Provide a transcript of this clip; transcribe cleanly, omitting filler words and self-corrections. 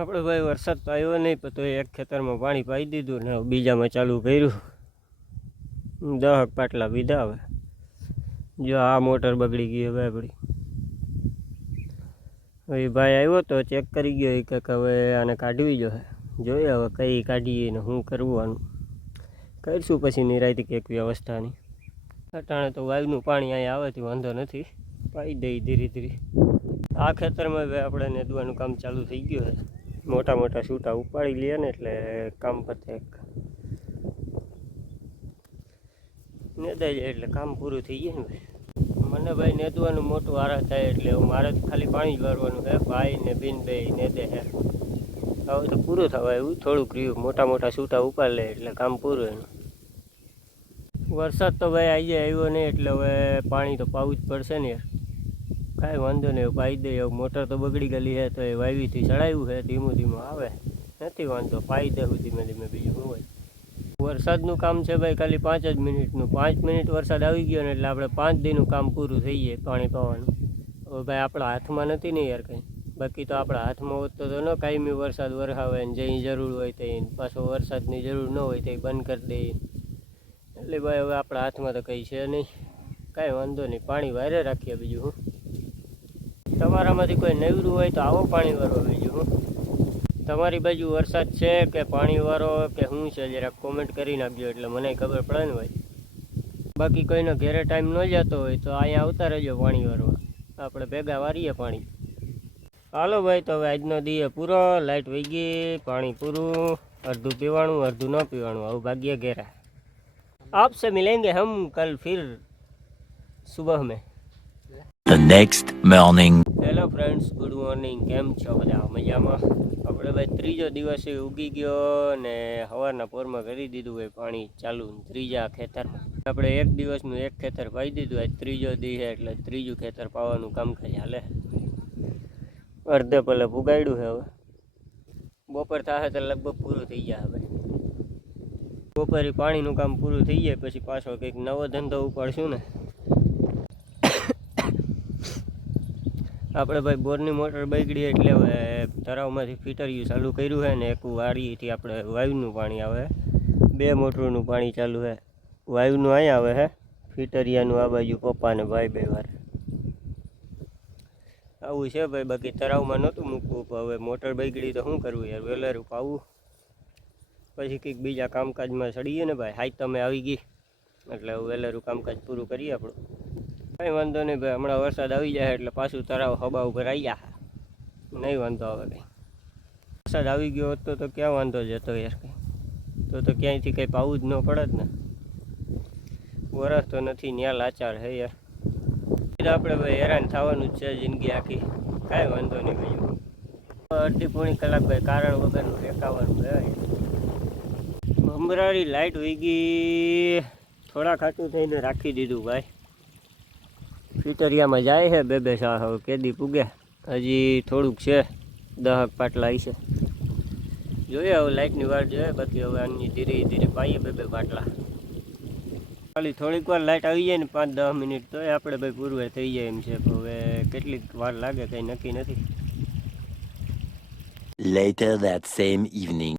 આપણે ભાઈ વરસાદ તો આવ્યો નહીં, પણ તો એક ખેતરમાં પાણી પાઈ દીધું ને બીજામાં ચાલુ કર્યું. 10 પાટલા પીધા. હવે જો આ મોટર બગડી ગઈ હવે આપણી. હવે ભાઈ આવ્યો તો ચેક કરી ગયો કે હવે આને કાઢવી જોઈએ હવે કઈ કાઢીએ ને શું કરવાનું કરીશું પછી નિરાયતી કંઈક વ્યવસ્થાની. અટાણે તો વાયુનું પાણી અહીંયા આવેથી વાંધો નથી, પાઈ દઈ ધીરે ધીરે. આ ખેતરમાં હવે આપણે નેદવાનું કામ ચાલુ થઈ ગયું છે. મોટા મોટા છૂટા ઉપાડી લઈએ ને એટલે કામ પતે. નેદાઈ જાય એટલે કામ પૂરું થઈ જાય ને. મને ભાઈ નેદવાનું મોટું આરા થાય એટલે મારે ખાલી પાણી જ વારવાનું છે. ભાઈ ને બિન બે નેદે છે. હવે તો પૂરું થવા એવું થોડુંક રહ્યું. મોટા મોટા છૂટા ઉપાડી લે એટલે કામ પૂરું એનું. વરસાદ તો ભાઈ આજે આવ્યો નહીં એટલે હવે પાણી તો પાવું જ પડશે ને યાર. કાંઈ વાંધો નહીં, પાઈ દે. મોટર તો બગડી ગયેલી છે તો એ વાવીથી ચડાવ્યું છે, ધીમું ધીમું આવે, નથી વાંધો, પાઈ દેવું ધીમે ધીમે. બીજું શું હોય. વરસાદનું કામ છે ભાઈ ખાલી 5 જ મિનિટનું. 5 મિનિટ વરસાદ આવી ગયો ને એટલે આપણે 5 દિનનું કામ પૂરું થઈ જાય પાણી પાવાનું. હવે ભાઈ આપણા હાથમાં નથી ને યાર કંઈ. બાકી તો આપણા હાથમાં હોત તો ન કાયમી વરસાદ વરસાવે ને જઈ જરૂર હોય તે પાછો વરસાદની જરૂર ન હોય તો બંધ કરી દઈએ. એટલે ભાઈ હવે આપણા હાથમાં તો કંઈ છે નહીં. કાંઈ વાંધો નહીં, પાણી વારે રાખીએ. બીજું હું તમારામાંથી કોઈ નવરું હોય તો આવો પાણી વારો. બીજું હું તમારી બાજુ વરસાદ છે કે પાણી વારો કે શું છે જરાક કોમેન્ટ કરી નાખજો એટલે મને ખબર પડે ને ભાઈ. બાકી કોઈનો ઘેરે ટાઈમ ન જતો હોય તો અહીંયા આવતા રહેજો પાણી વારવા, આપણે ભેગા વારીએ પાણી. હાલો ભાઈ, તો હવે આજનો દીએ પૂરો. લાઇટ વહી ગઈ, પાણી પૂરું. અડધું પીવાનું અડધું ન પીવાનું. આવું ભાગ્ય ઘેરા. आपसे मिलेंगे हम कल फिर सुबह में. The next morning. Hello friends, good morning. કેમ છો બધા? મજામાં? આપણે ભાઈ ત્રીજો દિવસે ઉગી ગયો ને સવારના પોરમાં કરી દીધું હોય પાણી ચાલુ ત્રીજા ખેતરમાં. આપણે એક દિવસનું એક ખેતર પાઈ દીધું. આજ ત્રીજો દી છે એટલે ત્રીજું ખેતર પાવાનું કામકાજ હાલે. અડધે પલે ઉગાડ્યું છે. હવે બપોર થશે તો લગભગ પૂરું થઈ જાય. હવે બપોરે પાણીનું કામ પૂરું થઈ જાય પછી પાછો કંઈક નવો ધંધો ઉપાડશું ને. આપણે ભાઈ બોરની મોટર બગડી એટલે હવે તળાવમાંથી ફિટરિયું ચાલુ કર્યું છે ને એક વાડીથી આપણે વાયુનું પાણી આવે. 2 મોટરનું પાણી ચાલુ છે. વાયુનું અહીંયા આવે છે, ફિટરિયાનું આ બાજુ પપ્પા ને ભાઈ બે વાર. આવું છે ભાઈ. બાકી તળાવમાં નહોતું મૂકવું, પણ હવે મોટર બગડી તો શું કરવું યાર, વેલેરું પાવું પછી કંઈક બીજા કામકાજમાં ચડીએ ને ભાઈ. હાઈ તમે આવી ગઈ એટલે વેલેરું કામકાજ પૂરું કરીએ આપણું. કંઈ વાંધો નહીં ભાઈ, હમણાં વરસાદ આવી જાય એટલે પાછું તળાવ હબા ઉપર આવી જાય. નહીં વાંધો આવે કંઈ. વરસાદ આવી ગયો હોત તો ક્યાં વાંધો જતો યાર કંઈ. તો ક્યાંયથી કંઈ પાવું જ ન પડે જ ને. વરસ તો નથી, ન્યા લાચાર હે યાર. આપણે ભાઈ હેરાન થવાનું જ છે જિંદગી આખી. કાંઈ વાંધો નહીં ભાઈ. અડધી પોણી કલાક ભાઈ કારણ વગરનું ફેંકાવાનું છે. ભમરારી લાઇટ વહી ગઈ. થોડા ખાતું થઈને રાખી દીધું ભાઈ. ફિટરિયામાં જાય છે 2-2 સાહ. હવે કેદી પૂગે, હજી થોડુંક છે, 10 પાટલા હશે. જોઈએ હવે લાઇટની વાર જોઈએ. બાકી હવે આની ધીરે ધીરે પાઈએ 2-2 પાટલા. ખાલી થોડીક વાર લાઇટ આવી જાય ને 5-10 મિનિટ તો આપણે ભાઈ પૂરું થઈ જાય એમ છે. હવે કેટલીક વાર લાગે કંઈ નક્કી નથી. Later that same evening.